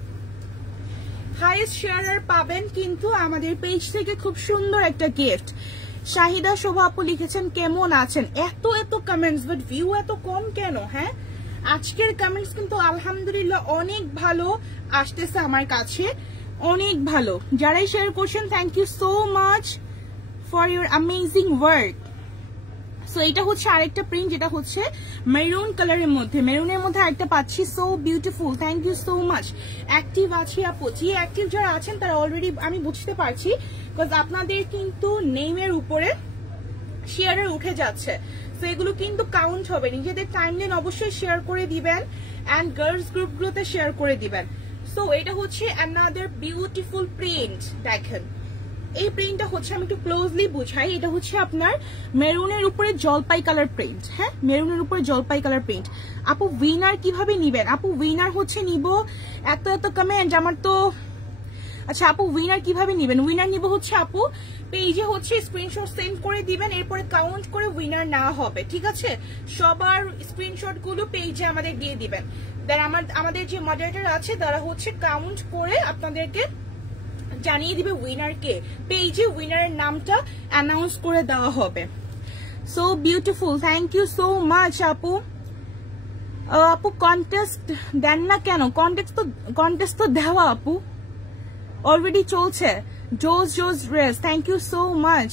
হাইয়েস্ট শেয়ারার পাবেন কিন্তু আমাদের পেজ থেকে খুব সুন্দর একটা গিফট। শাহিদা শোভা আপু লিখেছেন কেমন আছেন? এত কমেন্টস, বাট ভিউ এত কম কেন? হ্যাঁ, আজকের কমেন্টস কিন্তু আলহামদুলিল্লাহ অনেক ভালো আসতেছে আমার কাছে, অনেক ভালো। যারাই শেয়ার করছেন, thank you so much for your amazing work. So এটা হচ্ছে আরেকটা প্রিন্ট, যেটা হচ্ছে মেরুন কালারের মধ্যে, মেরুনের মধ্যে আরেকটা পাচ্ছি। So beautiful, thank you so much. Active আছি আপু, জি অ্যাক্টিভ যারা আছেন তারা অলরেডি আমি বুঝতে পারছি, বিকজ আপনাদের কিন্তু নেমের উপরে শেয়ারে উঠে যাচ্ছে। সো এগুলো কিন্তু কাউন্ট হবে। নিজেদের টাইমলাইন অবশ্যই শেয়ার করে দিবেন, অ্যান্ড গার্লস গ্রুপগুলোতে শেয়ার করে দিবেন। সো এটা হচ্ছে অ্যানাদার বিউটিফুল প্রিন্ট। দেখেন এই প্রিন্টটা হচ্ছে, আমি একটু ক্লোজলি বুঝাই, এটা হচ্ছে আপনার মেরুনের উপরে জলপাই কালার প্রিন্ট। হ্যাঁ, মেরুনের উপরে জলপাই কালার প্রিন্ট। আপু উইনার কিভাবে নিবেন? আপু উইনার হচ্ছে নিব, এত কমেন্ট আমার তো। আচ্ছা আপু উইনার কিভাবে নিবেন? উইনার নিব হচ্ছে আপু পেজে হচ্ছে স্ক্রিনশট সেন্ড করে দিবেন, এরপরে কাউন্ট করে উইনার নেওয়া হবে, ঠিক আছে? সবার স্ক্রিনশট গুলো পেজে আমাদের দিয়ে দিবেন, দেন আমাদের যে মডারেটর আছে তারা হচ্ছে কাউন্ট করে আপনাদেরকে জানিয়ে দিবে উইনার কে, পেজে উইনারের নামটা অ্যানাউন্স করে দেওয়া হবে। So beautiful, thank you so much আপু। আপু কন্টেস্ট দেন না কেন? কন্টেস্ট তো দেওয়া আপু, অলরেডি চলছে। জোস dress, thank you so much.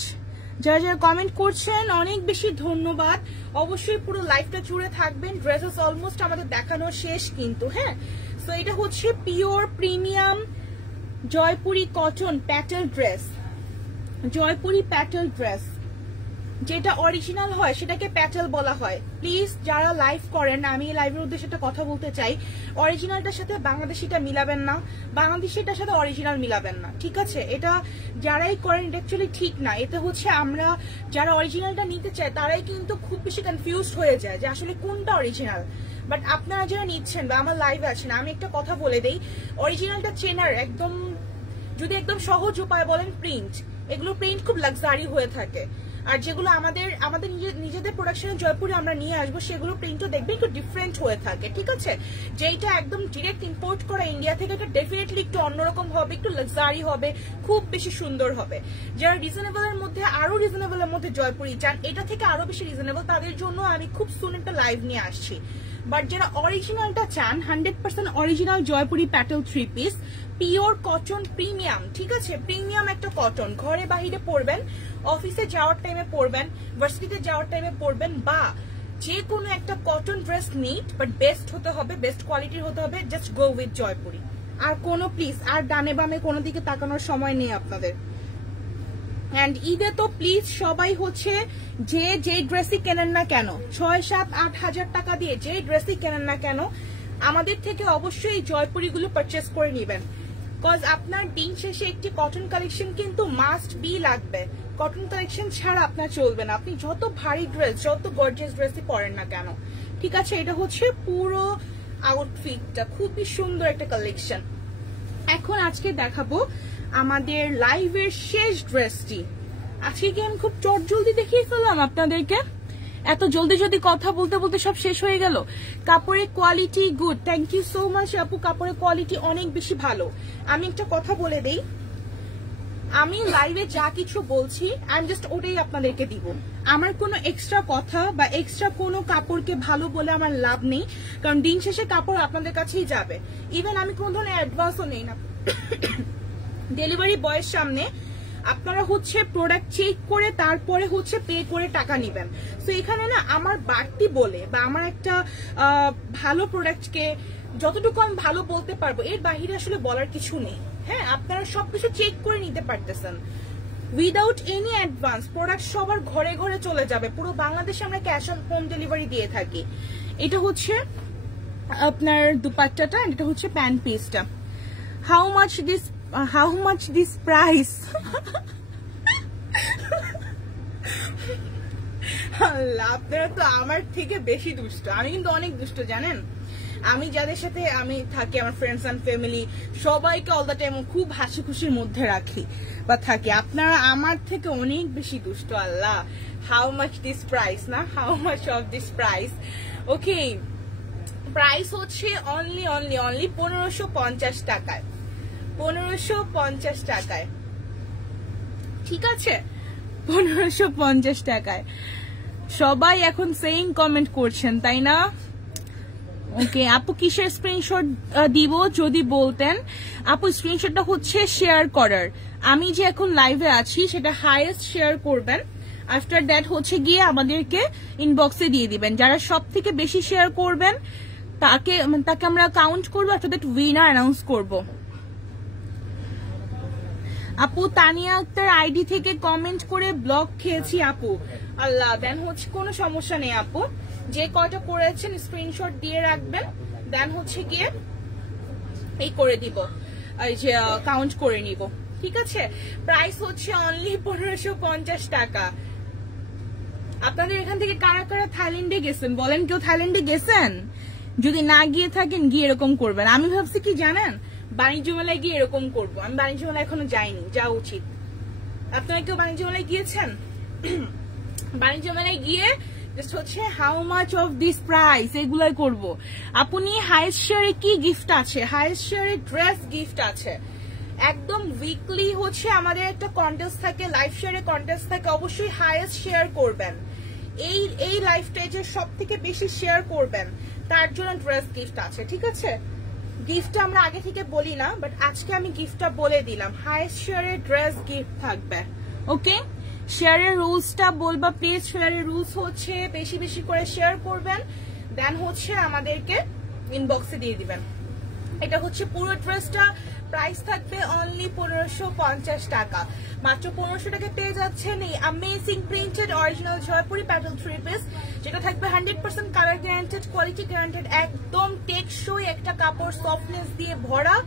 যারা কমেন্ট করছেন অনেক বেশি ধন্যবাদ। অবশ্যই পুরো লাইভটা জুড়ে থাকবেন। ড্রেসেস অলমোস্ট আমাদের দেখানো শেষ কিন্তু। হ্যাঁ, সো এটা হচ্ছে pure premium Jaipuri cotton Patel dress, Jaipuri Patel dress. যেটা অরিজিনাল হয় সেটাকে প্যাটেল বলা হয়। প্লিজ যারা লাইভ করেন, আমি এই লাইভের উদ্দেশ্যে একটা কথা বলতে চাই, অরিজিনালটার সাথে বাংলাদেশিটা মিলাবেন না, বাংলাদেশিটার সাথে অরিজিনাল মিলাবেন না, ঠিক আছে? এটা যারাই করেন এটা অ্যাকচুয়ালি ঠিক না। এতে হচ্ছে আমরা যারা অরিজিনালটা নিতে চাই তারাই কিন্তু খুব বেশি কনফিউজড হয়ে যায় যে আসলে কোনটা অরিজিনাল। বাট আপনারা যারা নিচ্ছেন বা আমার লাইভে আছেন, আমি একটা কথা বলে দেই, অরিজিনালটা চেনার একদম যদি একদম সহজ উপায় বলেন প্রিন্ট, এগুলো প্রিন্ট খুব লাক্সারি হয়ে থাকে। আর যেগুলো আমাদের নিজেদের প্রোডাকশনে জয়পুরে আমরা নিয়ে আসবো সেগুলো প্রিন্টও দেখবেন একটু ডিফারেন্ট হয়ে থাকে, ঠিক আছে? যেটা একদম ডিরেক্ট ইম্পোর্ট করা ইন্ডিয়া থেকে, এটা ডেফিনেটলি একটু অন্যরকম হবে, একটু লাক্সারি হবে, খুব বেশি সুন্দর হবে। যারা রিজনেবলের মধ্যে আরো রিজনেবলের মধ্যে জয়পুরি চান, এটা থেকে আরো বেশি রিজনেবল, তাদের জন্য আমি খুব সুন একটা লাইভ নিয়ে আসছি। বাট যারা অরিজিনালটা চান, 100% অরিজিনাল জয়পুরি প্যাটেল 3 পিস পিওর কটন প্রিমিয়াম, ঠিক আছে? প্রিমিয়াম একটা কটন, ঘরে বাহিরে পরবেন, অফিসে যাওয়ার টাইমে পরবেন, ভার্সিটিতে যাওয়ার টাইমে পরবেন, বা যে কোনো একটা cotton dress knit but best হতে হবে, বেস্ট কোয়ালিটির হতে হবে। Just go with Jaipuri. আর কোনো প্লিজ আর ডানে বামে কোনো দিকে তাকানোর সময় নেই আপনাদের। অ্যান্ড ঈদে তো প্লিজ সবাই হচ্ছে যে ড্রেসই কেনেন না কেন, 6, 7, 8 হাজার টাকা দিয়ে যে ড্রেসই কেনেন না কেন, আমাদের থেকে অবশ্যই জয়পুরিগুলো পারচেস করে নেবেন। কজ আপনার দিন শেষে একটি কটন কালেকশন কিন্তু মাস্ট বি লাগবে। কটন কালেকশন ছাড়া আপনার চলবে না, আপনি যত ভারী ড্রেস, যত গর্জিয়াস ড্রেসই পরেন না কেন, ঠিক আছে? এটা হচ্ছে পুরো আউটফিটটা, খুবই সুন্দর একটা কালেকশন। এখন আজকে দেখাবো আমাদের লাইভের শেষ ড্রেসটি। আজকে কি আমি খুব চটজলদি দেখিয়ে ফেললাম আপনাদেরকে? এত জলদি যদি কথা বলতে বলতে সব শেষ হয়ে গেল। কাপড়ের quality good, thank you so much আপু। কাপড়ের কোয়ালিটি অনেক বেশি ভালো। আমি একটা কথা বলে দেই, আমি লাইভে যা কিছু বলছি আমি জাস্ট ওটাই আপনাদেরকে দিব। আমার কোনো এক্সট্রা কথা বা এক্সট্রা কোনো কাপড়কে ভালো বলে আমার লাভ নেই, কারণ দিন শেষে কাপড় আপনাদের কাছেই যাবে। ইভেন আমি কোনো ধরনের অ্যাডভান্সও নেই না। ডেলিভারি বয়ের সামনে আপনারা হচ্ছে প্রোডাক্ট চেক করে তারপরে হচ্ছে পে করে টাকা নেবেন। তো এখানে না আমার বাড়তি বলে বা আমার একটা ভালো প্রোডাক্টকে যতটুকু আমি ভালো বলতে পারবো এর বাহিরে আসলে বলার কিছু নেই। হ্যাঁ, আপনারা সবকিছু চেক করে নিতে পারতেছেন উইদাউট এনি অ্যাডভান্স। প্রোডাক্ট সবার ঘরে ঘরে চলে যাবে। পুরো বাংলাদেশে আমরা ক্যাশ অন হোম ডেলিভারি দিয়ে থাকি। এটা হচ্ছে আপনার দুপাট্টাটা, এটা হচ্ছে প্যান্ট পিসটা। How much this price? আপনারা তো আমার থেকে বেশি দুষ্ট, আমি কিন্তু অনেক দুষ্ট জানেন। আমি যাদের সাথে আমি থাকি, আমার ফ্রেন্ডস অ্যান্ড ফ্যামিলি, সবাইকে অল দ্য টাইম খুব হাসি খুশির মধ্যে রাখি বা থাকি। আপনারা আমার থেকে অনেক বেশি দুষ্ট। আল্লাহ, হাউ মাচ দিস প্রাইস না, how much of this price? Okay, price হচ্ছে অনলি 1550 টাকায়, 1550 টাকায়, ঠিক আছে? 1550 টাকায়। সবাই এখন সেম কমেন্ট করছেন, তাই না? ওকে আপু, কিসের স্ক্রিনশট দিব যদি বলতেন? আপু, স্ক্রিনশটটা হচ্ছে শেয়ার করার। আমি যে এখন লাইভে আছি সেটা হাইয়েস্ট শেয়ার করবেন, আফটার দ্যাট হচ্ছে গিয়ে আমাদেরকে ইনবক্সে দিয়ে দিবেন। যারা সব থেকে বেশি শেয়ার করবেন তাকে আমরা কাউন্ট করবো, আফটার দ্যাট উইনার অ্যানাউন্স করবো। আপু, তানিয়া আক্তার আইডি থেকে কমেন্ট করে ব্লক খেয়েছি আপু। আল্লাহ, দেন হচ্ছে কোনো সমস্যা নেই আপু, যে কয়টা করেছেন স্ক্রিনশট দিয়ে রাখবেন, দেন হচ্ছে গিয়ে এই করে দিব, এই যে কাউন্ট করে নিব, ঠিক আছে? প্রাইস হচ্ছে অনলি 1550 টাকা। আপনাদের এখান থেকে কারা কারা থাইল্যান্ডে গেছেন বলেন? কেউ থাইল্যান্ডে গেছেন? যদি না গিয়ে থাকেন গিয়ে এরকম করবেন। আমি ভাবছি কি জানেন, বাণিজ্য মেলায় গিয়ে এরকম করবো। আমি বাণিজ্য মেলায় এখনো যাইনি, যাওয়া উচিত। আপনারা কেউ বাণিজ্য মেলায় গিয়েছেন? বাণিজ্য মেলায় গিয়ে জাস্ট হচ্ছে how much of this price এগুলাই করবো। আপনি হাইয়েস্ট শেয়ারে কি গিফট আছে? হাইয়েস্ট শেয়ারে ড্রেস গিফট আছে। একদম উইকলি হচ্ছে আমাদের একটা কন্টেস্ট থাকে, লাইভ শেয়ারে কন্টেস্ট থাকে। অবশ্যই হাইয়েস্ট শেয়ার করবেন, এই লাইভ পেজে সব থেকে বেশি শেয়ার করবেন, তার জন্য ড্রেস গিফট আছে, ঠিক আছে? গিফটটা আমরা আগে থেকে বলি না, বাট আজকে আমি গিফটটা বলে দিলাম, হাইয়েস্ট শেয়ারের ড্রেস গিফট থাকবে। ওকে, শেয়ারের রুলসটা বলবা প্লিজ। শেয়ারের রুলস হচ্ছে বেশি বেশি করে শেয়ার করবেন, দেন হচ্ছে আমাদেরকে ইনবক্সে দিয়ে দিবেন। এটা হচ্ছে পুরো ড্রেসটা প্রাইস থাকবে অনলি 1550 টাকা। মাত্র 1500 টাকা পেয়ে যাচ্ছেন এই অ্যামেজিং প্রিন্টেড অরিজিনাল জয়পুরি প্যাটেল 3 পিস, যেটা থাকবে 100% কালার গ্যারান্টেড, কোয়ালিটি গ্যারান্টেড, একদম টেকসই একটা কাপড়, সফটনেস দিয়ে ভরা,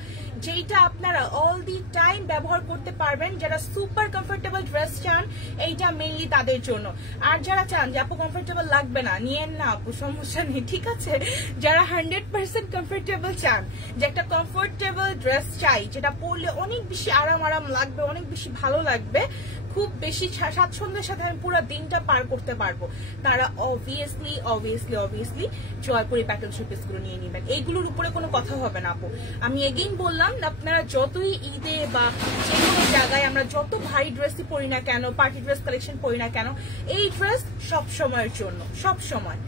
যেটা আপনারা অল দি টাইম ব্যবহার করতে পারবেন। যারা সুপার কমফোর্টেবল ড্রেস চান, এইটা মেইনলি তাদের জন্য। আর যারা চান যে আপু কমফোর্টেবল লাগবে না, নিয়েন না আপু, সমস্যা নেই, ঠিক আছে? যারা 100% কমফোর্টেবল চান, যে একটা কমফোর্টেবল ড্রেস চাই, যেটা পরলে অনেক বেশি আরাম লাগবে, অনেক বেশি ভালো লাগবে, খুব বেশি স্বাচ্ছন্দ্যের সাথে আমি পুরো দিনটা পার করতে পারবো, তারা অবভিয়াসলি জয়পুরি প্যাটেল 3 পিস গুলো নিয়ে নেবেন। এইগুলোর উপরে কোনো কথা হবে না আপু। আমি এগেইন বললাম, আপনারা যতই ঈদে বা যে কোনো জায়গায় আমরা যত ভারী ড্রেসই পরি না কেন, পার্টি ড্রেস কালেকশন পরি না কেন, এই ড্রেস সব সময়ের জন্য, সব সময়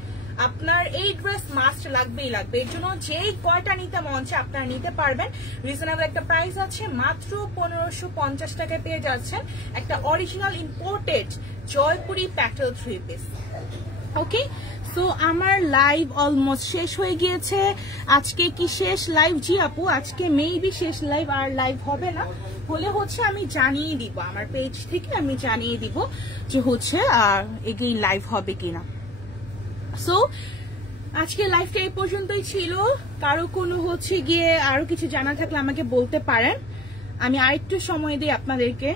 আপনার এই ড্রেস মাস্ট লাগবেই লাগবে। এর জন্য যেই কয়টা নিতে মন চায় আপনারা নিতে পারবেন। রিজনেবল একটা প্রাইস আছে, মাত্র 1550 টাকায় পেয়ে যাচ্ছেন একটা অরিজিনাল ইম্পোর্টেড জয়পুরি প্যাটেল 3 পিস। ওকে, সো আমার লাইভ অলমোস্ট শেষ হয়ে গিয়েছে। আজকে কি শেষ লাইভ? জি আপু, আজকে মেবি শেষ লাইভ, আর লাইভ হবে না। হলে হচ্ছে আমি জানিয়ে দিব, আমার পেজ থেকে আমি জানিয়ে দিব যে হচ্ছে আর এগেইন লাইভ হবে কিনা। সো আজকে লাইভটা এই পর্যন্তই ছিল। কারো কোনো হচ্ছে গিয়ে আরো কিছু জানা থাকলে আমাকে বলতে পারেন, আমি আরেকটু সময় দিই আপনাদেরকে।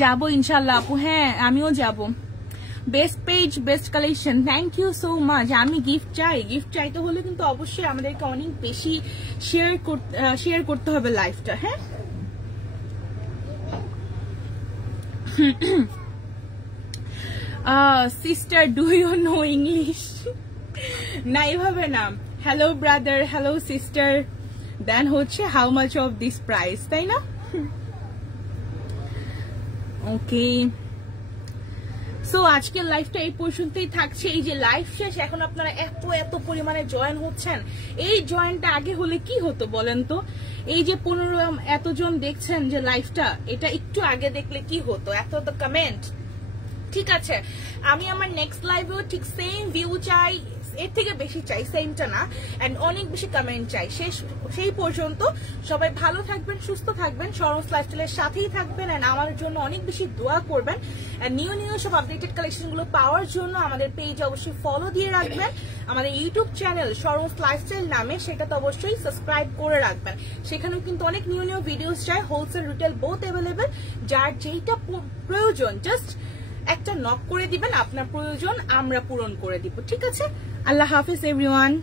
যাবো ইনশাল্লাহ আপু, হ্যাঁ আমিও যাব। Best page, best collection, thank you so much. আমি গিফট চাই, গিফট চাইতে হলে কিন্তু অবশ্যই আমাদেরকে অনেক বেশি শেয়ার করতে হবে লাইভটা, হ্যাঁ? Sister, do you know English? না, এভাবে না। Hello brother, hello sister, then হচ্ছে how much of this price, তাই না? ওকে, সো আজকের লাইভটা এই পর্যন্তই থাকছে। এই যে লাইভ শেষ, এখন আপনারা এত পরিমাণে জয়েন হচ্ছেন। এই জয়েনটা আগে হলে কি হতো বলেন তো? এই যে 15 এতজন দেখছেন যে লাইভটা, এটা একটু আগে দেখলে কি হতো? এত তো কমেন্ট, ঠিক আছে? আমি আমার নেক্সট লাইভেও ঠিক সেম ভিউ চাই, এর থেকে বেশি চাই, সেমটা না, এন্ড অনেক বেশি কমেন্ট চাই। সেই পর্যন্ত সবাই ভালো থাকবেন, সুস্থ থাকবেন, শরণস লাইফস্টাইলের সাথেই থাকবেন, এন্ড আমার জন্য অনেক বেশি দোয়া করবেন। এন্ড নিউ সব আপডেটেড কালেকশন গুলো পাওয়ার জন্য আমাদের পেজ অবশ্যই ফলো দিয়ে রাখবেন। আমাদের ইউটিউব চ্যানেল শরণস লাইফস্টাইল নামে, সেটা তো অবশ্যই সাবস্ক্রাইব করে রাখবেন। সেখানেও কিন্তু অনেক নিউ ভিডিওস চাই, হোলসেল রিটেল বোথ অ্যাভেলেবেল। যার যেইটা প্রয়োজন জাস্ট একটা নক করে দিবেন, আপনার প্রয়োজন আমরা পূরণ করে দিব। ঠিক আছে, আল্লাহ হাফেজ এভরিওয়ান।